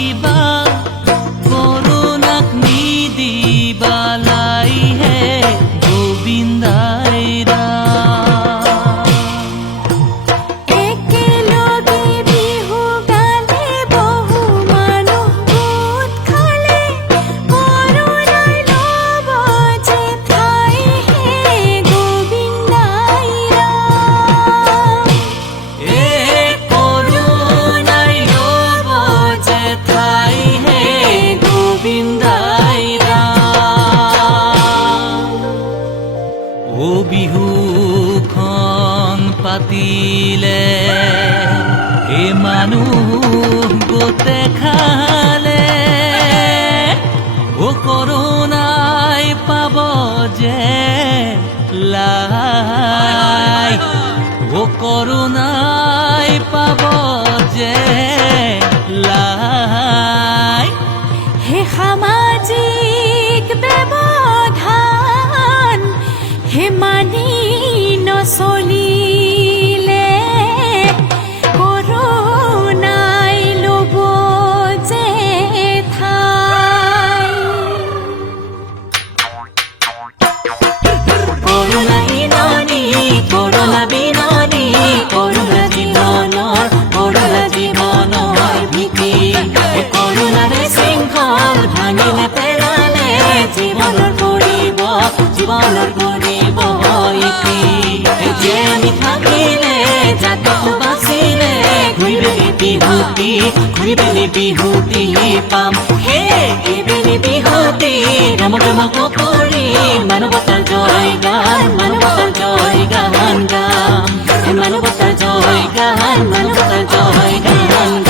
কিবা কৰোণাক নিদিবালাই হে গোবিন্দাই বিহুখন পাতিলে এ মানুহ গোটে খালে ও কৰোণাই পাব যে লাই ও কৰোণাই পাব যে লাই হে সামাজিক ব্যৱধান হে মানি নচলিলে কৰোণাই ল'ব যে ঠাই কৰোণা বিননি কৰোণা বিননি কৰোণা জীৱনৰ ভীতি কৰোণাৰে শৃংখল ভাঙিলে পেলালে জীৱনৰ কৰিব ইতি যে আমি থাকিলে জাতটো বাচিলে ঘূৰিবেলি বিহুতি পাম হে এইবেলি বিহুতি ৰম কৰি মানৱতাৰ জয় গান মানৱতাৰ জয় গান গাম মানৱতাৰ জয় গান মানৱতাৰ জয় গান